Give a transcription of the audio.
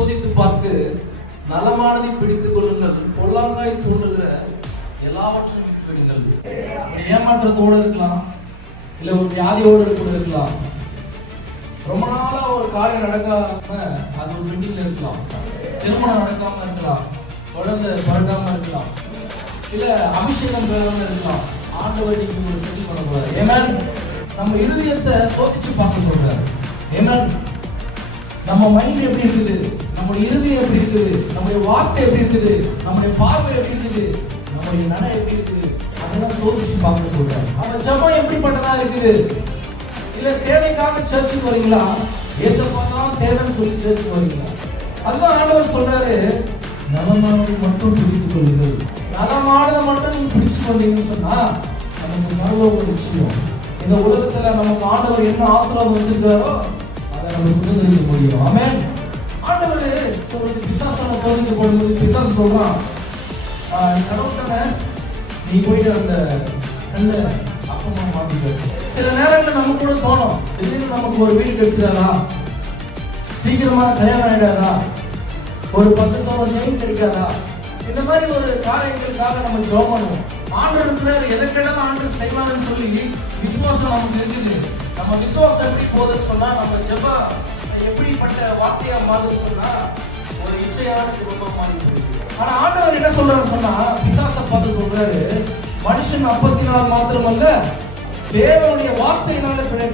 சோதித்து பார்த்து நலமானதை பிடித்துக் கொள்ளுங்கள், பொல்லாங்காய் தூண்டுகிற எல்லாவற்றையும் விட்டுவிடுங்கள். ஏமாற்றத்தோடு இருக்கலாம், இல்ல ஒரு வியாதியோடு கூட இருக்கலாம், ரொம்ப நாளா ஒரு காரியம் நடக்காம அது ஒரு பெண்டிங்ல இருக்கலாம், திருமணம் நடக்காம இருக்கலாம், குழந்தை பிறக்காம இருக்கலாம், இல்ல அபிஷேகம் பெறாம இருக்கலாம். ஆண்டவர் நீங்க ஒரு செட்டில் பண்ண போறாரு. ஏமேன். நம்ம இருதயத்தை சோதிச்சு பார்க்க சொல்றாரு. ஏமேன். நம்ம மைண்ட் எப்படி இருக்குது, நம்முடைய இருதயம் எப்படி இருக்குது, நம்முடைய வார்த்தை எப்படி இருக்குது, நம்முடைய பார்வை எப்படி இருக்குது, நம்முடைய நடை எப்படி இருக்குது, அதெல்லாம் சோதிச்சு பார்க்க சொல்றாரு. அவன் ஜெபம் எப்படிப்பட்டதா இருக்குது? இல்ல தேவைக்காக சர்ச்சுக்கு வரீங்களா, ஏசப்பா தான் தேவைன்னு சொல்லி சர்ச்சுக்கு வரீங்களா? அதுதான் ஆண்டவர் சொல்றாரு, நலமானதை மட்டும் பிடித்துக் கொள்ளுங்கள். நலமானதை மட்டும் நீங்க பிடிச்சு கொண்டீங்கன்னு சொன்னா நமக்கு பரலோக நிச்சயம். இந்த உலகத்துல நமக்கு ஆண்டவர் என்ன ஆசீர்வாதம் வச்சிருக்காரோ அதை நம்ம சுதந்திரிக்க முடியும். ஆமென். ஆண்டவர் உங்களுக்கு பிசாசால சோதிக்கப்படும் போது பிசாசு சொல்றான், கடவுள்தானே, நீ போயிட்டு அந்த நல்ல அப்பமா மாத்திக்க. சில நேரங்கள் நம்ம கூட தோணும், திடீர்னு நமக்கு ஒரு வீடு கிடைச்சிடாதா, சீக்கிரமா கல்யாணம் ஆயிடாதா, ஒரு 10 சவரன் செயின் கிடைக்காதா, இந்த மாதிரி ஒரு காரியங்களுக்காக நம்ம ஜெபம் பண்ணுவோம். ஆண்டவர் இருக்கிறார், எதை கேட்டாலும் ஆண்டவர் செய்வாருன்னு சொல்லி விசுவாசம் நமக்கு இருக்குது. நம்ம விசுவாசம் எப்படி போகுதுன்னு சொன்னா, நம்ம ஜெபம் எப்படிப்பட்ட வார்த்தையா மாறுதுன்னு சொன்னா ஒரு இச்சையான ஜெபமா மாறி. ஆனா ஆண்டவர் என்ன சொல்றாருன்னு சொன்னா, பிசாசை பார்த்து சொல்றாரு, மனுஷன் அப்பத்தினால் மாத்திரமல்ல தேவனுடைய வார்த்தையினால பிழைப்பான்.